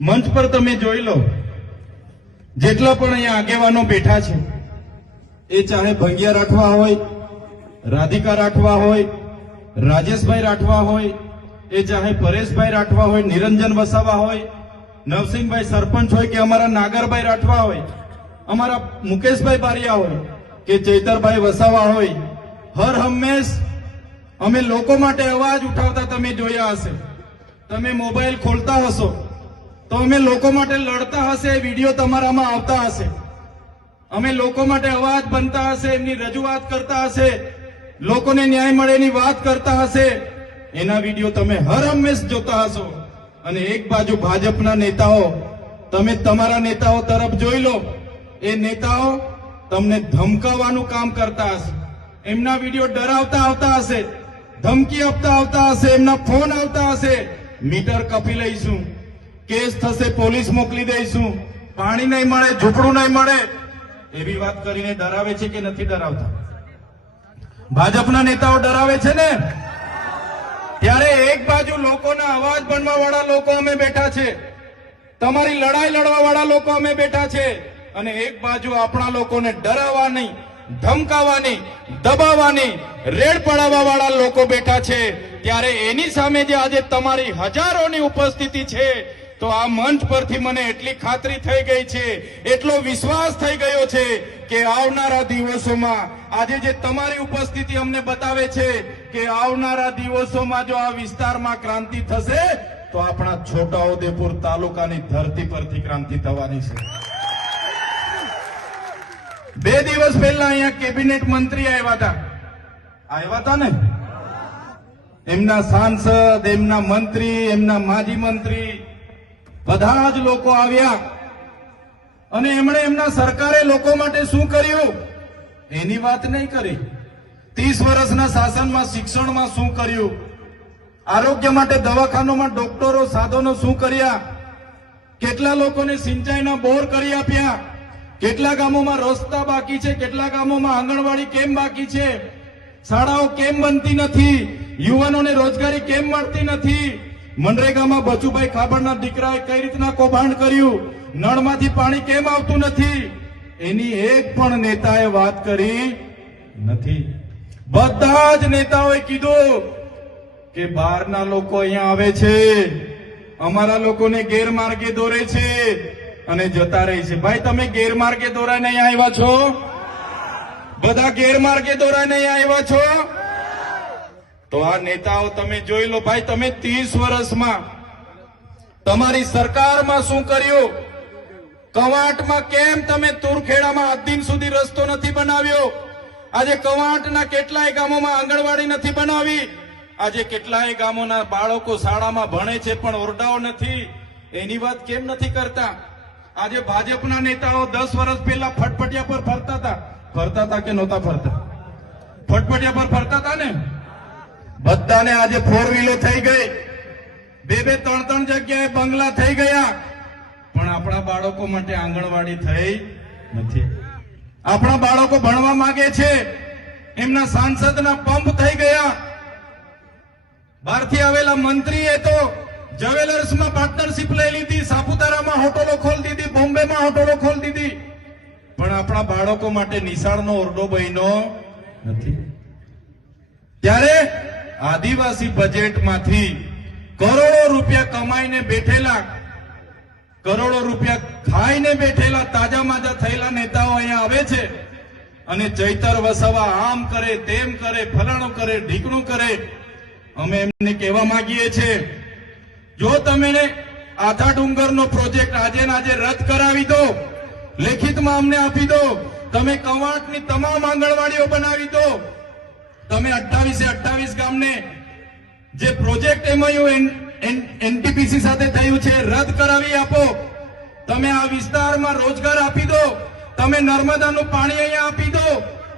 મંચ પર તમે જોઈ લો, જેટલા પણ અહીંયા આગેવાનો બેઠા છે, એ ચાહે ભંગિયા રાઠવા હોય, રાધિકા રાઠવા હોય, રાજેશભાઈ રાઠવા હોય, એ ચાહે પરેશભાઈ રાઠવા હોય, નિરંજન વસાવા હોય, નવસિંહભાઈ સરપંચ હોય કે અમારા નાગરભાઈ રાઠવા હોય, અમારા મુકેશભાઈ બારિયા હોય કે ચૈતરભાઈ વસાવા હોય, હર હંમેશ અમે લોકો માટે અવાજ ઉઠાવતા તમે જોયા હશે. તમે મોબાઈલ ખોલતા હશો તો અમે લોકો માટે લડતા હશે, વિડીયો તમારામાં આવતા હશે. અમે લોકો માટે અવાજ બનતા હશે, એમની રજૂઆત કરતા હશે, લોકોને ન્યાય મળે એની વાત કરતા હશે. એના વિડીયો તમે હર હંમેશ જોતા હશો. અને એક બાજુ ભાજપના નેતાઓ, તમે તમારા નેતાઓ તરફ જોઈ લો, એ નેતાઓ તમને ધમકાવવાનું કામ કરતા હશે. એમના વિડીયો ડરાવતા આવતા હશે, ધમકી આપતા આવતા હશે, એમના ફોન આવતા હશે, મીટર કપી લઈશું, કેસ થશે, પોલીસ મોકલી દઈશું, પાણી નહીં મળે, ઝૂંપડું નહીં મળે, એવી વાત કરીને ડરાવે છે કે નથી ડરાવતા? ભાજપના નેતાઓ ડરાવે છે ને. ત્યારે એક બાજુ લોકોના અવાજ બનવા વાળા લોકો અમે બેઠા છે, તમારી લડાઈ લડવા વાળા લોકો અમે બેઠા છે, અને એક બાજુ આપણા લોકોને ડરાવવાની, ધમકાવવાની, દબાવવાની, રેડ પડાવવા વાળા લોકો બેઠા છે. ત્યારે એની સામે જે આજે તમારી હજારોની ઉપસ્થિતિ છે, તો આ મંચ પરથી મને એટલી ખાતરી થઈ ગઈ છે, એટલો વિશ્વાસ થઈ ગયો છે કે આવનારા દિવસોમાં આજે જે તમારી ઉપસ્થિતિ અમને બતાવે છે કે આવનારા દિવસોમાં જો આ વિસ્તારમાં ક્રાંતિ થશે તો આપણા છોટાઉદેપુર તાલુકાની ધરતી પરથી ક્રાંતિ થવાની છે. 2 દિવસ પહેલા અહીંયા કેબિનેટ મંત્રી આવ્યા હતા ને, એમના સાંસદ, એમના મંત્રી, એમના માજી મંત્રી, બધા જ લોકો આવ્યા અને એમણે એમના સરકારે લોકો માટે શું કર્યું એની વાત નહીં કરી. 30 વર્ષના શાસનમાં શિક્ષણમાં શું કર્યું, આરોગ્ય માટે દવાખાનામાં ડોક્ટરો, સાધનો શું કર્યા, કેટલા લોકોને સિંચાઈના બોર કરી આપ્યા, કેટલા ગામોમાં રસ્તા બાકી છે, કેટલા ગામોમાં આંગણવાડી કેમ બાકી છે, શાળાઓ કેમ બનતી નથી, યુવાનોને રોજગારી કેમ મળતી નથી, મનરેગામાં બચુભાઈ ખાબડના દીકરાએ કઈ રીતના કૌભાંડ કર્યું, નળમાંથી પાણી કેમ આવતું નથી, એની એક પણ નેતાએ વાત કરી નથી. બધા જ નેતાઓએ કીધું કે બહારના લોકો અહીંયા આવે છે, અમારા લોકોને ગેરમાર્ગે દોરે છે અને જતા રહે છે. ભાઈ, તમે ગેરમાર્ગે દોરાઈને અહીંયા આવ્યા છો? બધા ગેરમાર્ગે દોરાઈને અહીંયા આવ્યા છો? તો આ નેતાઓ તમે જોઈ લો. ભાઈ, તમે 30 વર્ષમાં તમારી સરકારમાં શું કર્યું? કવાંટમાં કેમ તમે તુરખેડામાં આજ દિન સુધી રસ્તો નથી બનાવ્યો? આજે કવાંટના કેટલાય ગામોમાં આંગણવાડી નથી બનાવી. આજે કેટલાય ગામોના બાળકો શાળામાં ભણે છે પણ ઓરડાઓ નથી. એની વાત કેમ નથી કરતા? આજે ભાજપના નેતાઓ 10 વર્ષ પહેલા ફટફટિયા પર ફરતા હતા કે નહોતા ફરતા? ફટફટિયા પર ફરતા હતા ને. બધાને આજે 4 વ્હીલો થઈ ગઈ, 2-3 જગ્યાએ બંગલા થઈ ગયા, પણ આપણા બાળકો માટે આંગણવાડી થઈ નથી. આપણા બાળકો ભણવા માંગે છે, એમના સાંસદના પંપ થઈ ગયા. બહારથી આવેલા મંત્રીએ તો જ્વેલર્સમાં પાર્ટનરશિપ લઈ લીધી, સાપુતારામાં હોટલો ખોલી દીધી, બોમ્બેમાં હોટલો ખોલી દીધી, પણ આપણા બાળકો માટે નિશાળનો ઓરડો બન્યો નથી. ત્યારે આદિવાસી બજેટમાંથી કરોડો રૂપિયા કમાઈને બેઠેલા, કરોડો રૂપિયા ખાઈને બેઠેલા, તાજા માજા થયેલા નેતાઓ અહીંયા આવે છે અને ચૈતર વસાવા આમ કરે, તેમ કરે, ફલાણું કરે, ઢીકણું કરે. અમે એમને કહેવા માંગીએ છીએ, જો તમે આથા ડુંગરનો પ્રોજેક્ટ આજે ને આજે રદ કરાવી દો, લેખિતમાં અમને આપી દો, તમે કવાંટની તમામ આંગણવાડીઓ બનાવી દો, તમે 28 ગામને જે પ્રોજેક્ટ એમઓયુ એનટીપીસી સાથે થયું છે રદ કરાવી આપો, તમે આ વિસ્તારમાં રોજગાર આપી દો, તમે નર્મદાનું પાણી અહીંયા આપી દો,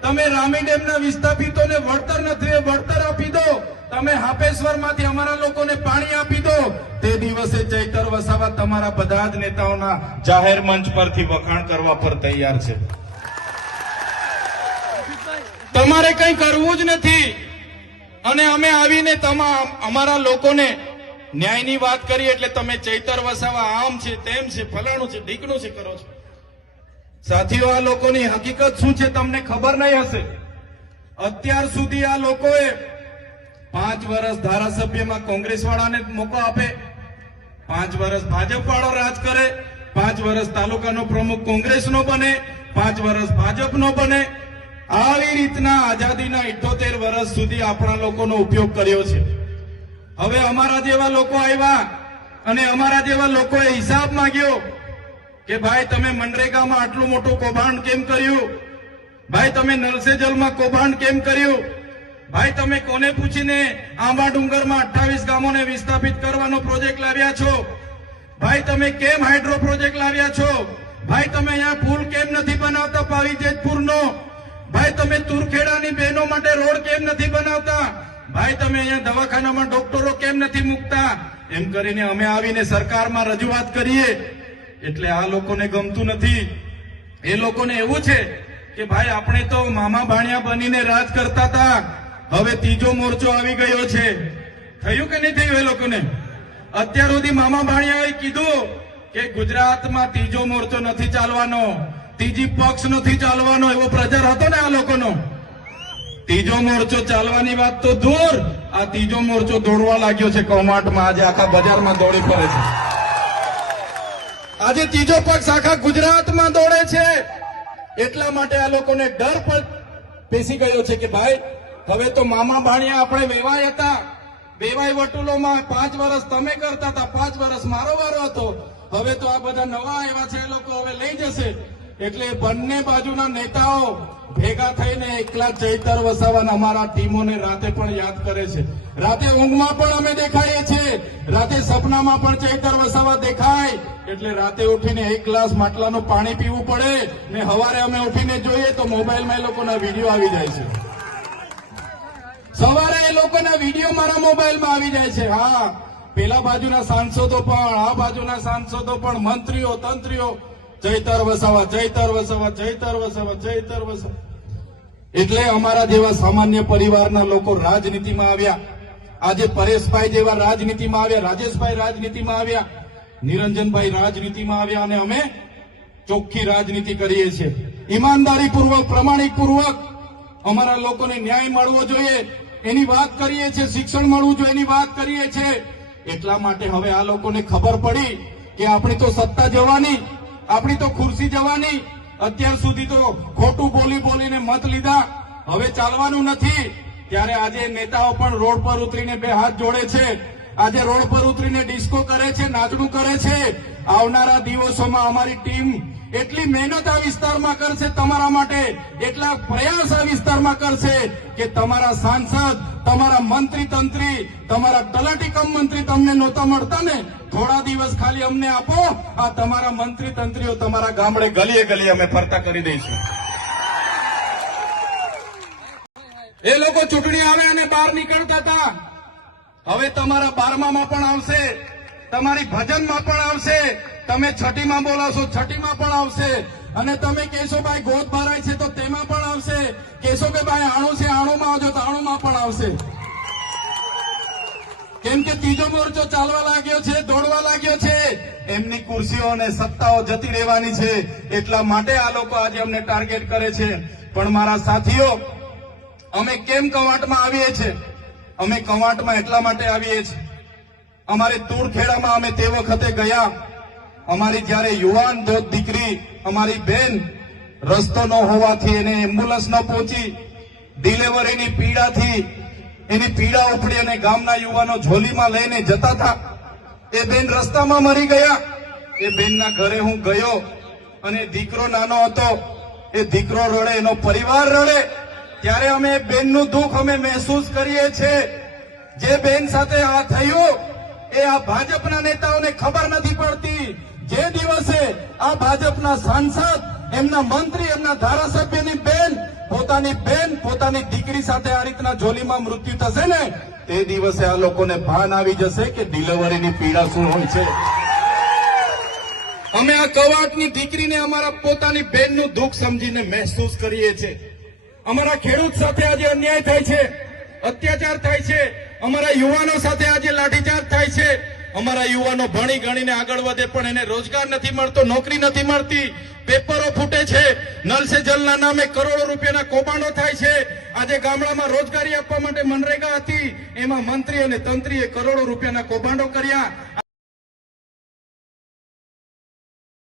તમે રામી ડેમના વિસ્થાપિતોને વળતર નથી વળતર આપી દો, તમે હાપેશ્વરમાંથી અમારા લોકોને પાણી આપી દો. તે દિવસે ચૈતર વસાવા તમારા બધા જ નેતાઓના જાહેર મંચ પરથી વખાણ કરવા પર તૈયાર છે. તમારે કંઈ કરવું જ નથી અને અમે આવીને અમારા લોકોને ન્યાયની વાત કરી એટલે તમે ચૈતર વસાવા આમ છે તેમ છે ફલાણું છે ઢીકણું છે કરો છો. સાથીઓ, આ લોકોની હકીકત શું છે તમને ખબર નહીં હશે. અત્યાર સુધી આ લોકોએ 5 વર્ષ ધારાસભ્યમાં કોંગ્રેસ વાળાને મોકો આપે, 5 વર્ષ ભાજપ વાળો રાજ કરે, 5 વર્ષ તાલુકાનો પ્રમુખ કોંગ્રેસનો બને, 5 વર્ષ ભાજપનો બને. આવી રીતના આઝાદીના 78 વર્ષ સુધી આપણા લોકોનો ઉપયોગ કર્યો છે. હવે અમારા જેવા લોકો આવ્યા અને અમારા જેવા લોકોએ હિસાબ માંગ્યો કે ભાઈ તમે મનરેગામાં આટલું મોટું કૌભાંડ કેમ કર્યું, ભાઈ તમે નલ સે જલમાં કૌભાંડ કેમ કર્યું, ભાઈ તમે કોને પૂછીને આંબા ડુંગરમાં 28 ગામોને વિસ્થાપિત કરવાનો પ્રોજેક્ટ લાવ્યા છો, ભાઈ તમે કેમ હાઇડ્રો પ્રોજેક્ટ લાવ્યા છો, ભાઈ તમે અહીંયા પુલ કેમ નથી બનાવતા પાવી જેતપુરનો, ભાઈ તમે તુરખેડાની બહેનો માટે રોડ કેમ નથી બનાવતા, ભાઈ તમે અહીંયા દવાખાનામાં ડોક્ટરો કેમ નથી મૂકતા. એમ કરીને અમે આવીને સરકારમાં રજૂઆત કરીએ એટલે આ લોકોને ગમતું નથી. એ લોકોને એવું છે કે ભાઈ આપણે તો મામા ભાણિયા બનીને રાજ કરતા હતા, હવે ત્રીજો મોરચો આવી ગયો છે. થયું કે નહીં થયું? એ લોકોને અત્યાર સુધી મામા ભાણિયાએ કીધું કે ગુજરાતમાં ત્રીજો મોરચો નથી ચાલવાનો, ત્રીજી પક્ષ નથી ચાલવાનો, એવો પ્રચાર હતો ને આ લોકોનો. ત્રીજો મોરચો ચાલવાની વાત તો દૂર, આ ત્રીજો મોરચો દોડવા લાગ્યો છે કૌમાટમાં. આજે આખા બજારમાં દોડી પડે છે. આજે ત્રીજો પક્ષ આખા ગુજરાતમાં દોડે છે. એટલા માટે આ લોકોને ડર પણ બેસી ગયો છે કે ભાઈ હવે તો મામા ભાણિયા આપણે વેવાય હતા, વેવાય વટુલોમાં 5 વર્ષ તમે કરતા હતા, 5 વર્ષ મારો વારો હતો. હવે તો આ બધા નવા આવ્યા છે, એ લોકો હવે લઈ જશે. એટલે બંને બાજુના નેતાઓ ભેગા થઈને એકલા ચૈતર વસાવાના અમારા ટીમોને રાતે પણ યાદ કરે છે. રાતે ઊંઘમાં પણ અમે દેખાઈએ છીએ, રાતે સપનામાં પણ ચૈતર વસાવા દેખાય. એટલે રાતે ઉઠીને 1 ગ્લાસ માટલાનું પાણી પીવું પડે ને સવારે અમે ઉઠીને જોઈએ તો મોબાઈલમાં એ લોકોના વિડીયો આવી જાય છે. સવારે એ લોકોના વિડીયો મારા મોબાઈલમાં આવી જાય છે. હા, પેલા બાજુના સાંસદો પણ, આ બાજુના સાંસદો પણ, મંત્રીઓ તંત્રીઓ ચૈતર વસાવા, ચૈતર વસાવા, ચૈતર વસાવા, ચૈતર વસાવા. એટલે અમારા જેવા સામાન્ય પરિવારના લોકો રાજનીતિમાં આવ્યા. આજે પરેશભાઈ જેવા રાજનીતિમાં આવ્યા, રાજેશભાઈ રાજનીતિમાં આવ્યા, નિરંજનભાઈ રાજનીતિમાં આવ્યા અને અમે ચોખ્ખી રાજનીતિ કરીએ છીએ. ઈમાનદારીપૂર્વક, પ્રમાણિકપૂર્વક અમારા લોકોને ન્યાય મળવો જોઈએ એની વાત કરીએ છીએ, શિક્ષણ મળવું જોઈએ એની વાત કરીએ છીએ. એટલા માટે હવે આ લોકોને ખબર પડી કે આપણી તો સત્તા જવાની, આપણી તો ખુરશી જવાની. અત્યાર સુધી તો ખોટું બોલી બોલીને મત લીધા, હવે ચાલવાનું નથી. ત્યારે આજે નેતાઓ પણ રોડ પર ઉતરીને 2 હાથ જોડે છે. આજે રોડ પર ઉતરીને ડિસ્કો કરે છે, નાચણું કરે છે. આવનારા દિવસોમાં અમારી ટીમ એટલી મહેનત આ વિસ્તારમાં કરશે તમારા માટે, એટલા પ્રયાસ આ વિસ્તારમાં કરશે કે તમારા સાંસદ, તમારા મંત્રી તંત્રી, તમારા તલાટી કમ મંત્રી તમને નહોતા મળતા ને, થોડા દિવસ ખાલી અમને આપો, આ તમારા મંત્રી તંત્રીઓ તમારા ગામડે ગલીએ ગલીએ અમે ફરતા કરી દઈશું. એ લોકો ચૂંટણી આવે અને બહાર નીકળતા હતા, હવે તમારા 12માં પણ આવશે, તમારી ભજનમાં પણ આવશે, તમે છઠ્ઠીમાં બોલાવશો છઠ્ઠીમાં પણ આવશે, અને તમે કહેશો ભાઈ ગોદ ભરાય છે તો તેમાં પણ આવશે, કહેશો કે ભાઈ આણું છે આણુંમાં આવજો તો આણુંમાં પણ આવશે. કેમ કે ત્રીજો મોરચો ચાલવા લાગ્યો છે, દોડવા લાગ્યો છે. એમની ખુરશીઓ અને સત્તાઓ જતી રહેવાની છે, એટલા માટે આ લોકો આજે અમને ટાર્ગેટ કરે છે. પણ મારા સાથીઓ, અમે કેમ કવાંટમાં આવીએ છીએ? અમે કવાંટમાં એટલા માટે આવીએ છીએ, અમારે તુરખેડામાં અમે તે વખતે ગયા, અમારી જ્યારે યુવાન દોત દીકરી, અમારી બેન રસ્તો ન હોવાથી એને એમ્બ્યુલન્સ ન પહોંચી, ડિલિવરીની પીડાથી એની પીડા ઉપડી અને ગામના યુવાનો ઝોલીમાં લઈને જતા હતા. એ બેન રસ્તામાં મરી ગયા. એ બેનના ઘરે હું ગયો અને દીકરો નાનો હતો, એ દીકરો રડે, એનો પરિવાર રડે, ત્યારે અમે બેનનું દુઃખ અમે મહેસૂસ કરીએ છીએ. જે બેન સાથે આ થયું એ આ ભાજપના નેતાઓને ખબર નથી પડતી. જે દિવસે આ ભાજપના સાંસદ, એમના મંત્રી, એમના ધારાસભ્યની બેન, પોતાની દીકરી સાથે આ રીતના જોલીમાં મૃત્યુ થશે ને, તે દિવસે આ લોકોને ભાન આવી જશે કે ડિલિવરીની પીડા શું હોય છે. અમે આ કવાંટની દીકરીને અમારા પોતાની બેનનું દુઃખ સમજીને મહેસૂસ કરીએ છીએ. અમારા ખેડૂત સાથે આજે અન્યાય થાય છે, અત્યાચાર થાય છે, અમારા યુવાનો સાથે આજે લાઠીચાર્જ થાય છે. અમારા યુવાનો ભણી ગણીને આગળ વધે પણ એને રોજગાર નથી મળતો, નોકરી નથી મળતી, પેપરો ફૂટે છે, નલ સે જલના નામે કરોડો રૂપિયાના કૌભાંડો થાય છે. આજે ગામડામાં રોજગારી આપવા માટે મનરેગા હતી, એમાં મંત્રી અને તંત્રીએ કરોડો રૂપિયાના કૌભાંડો કર્યા.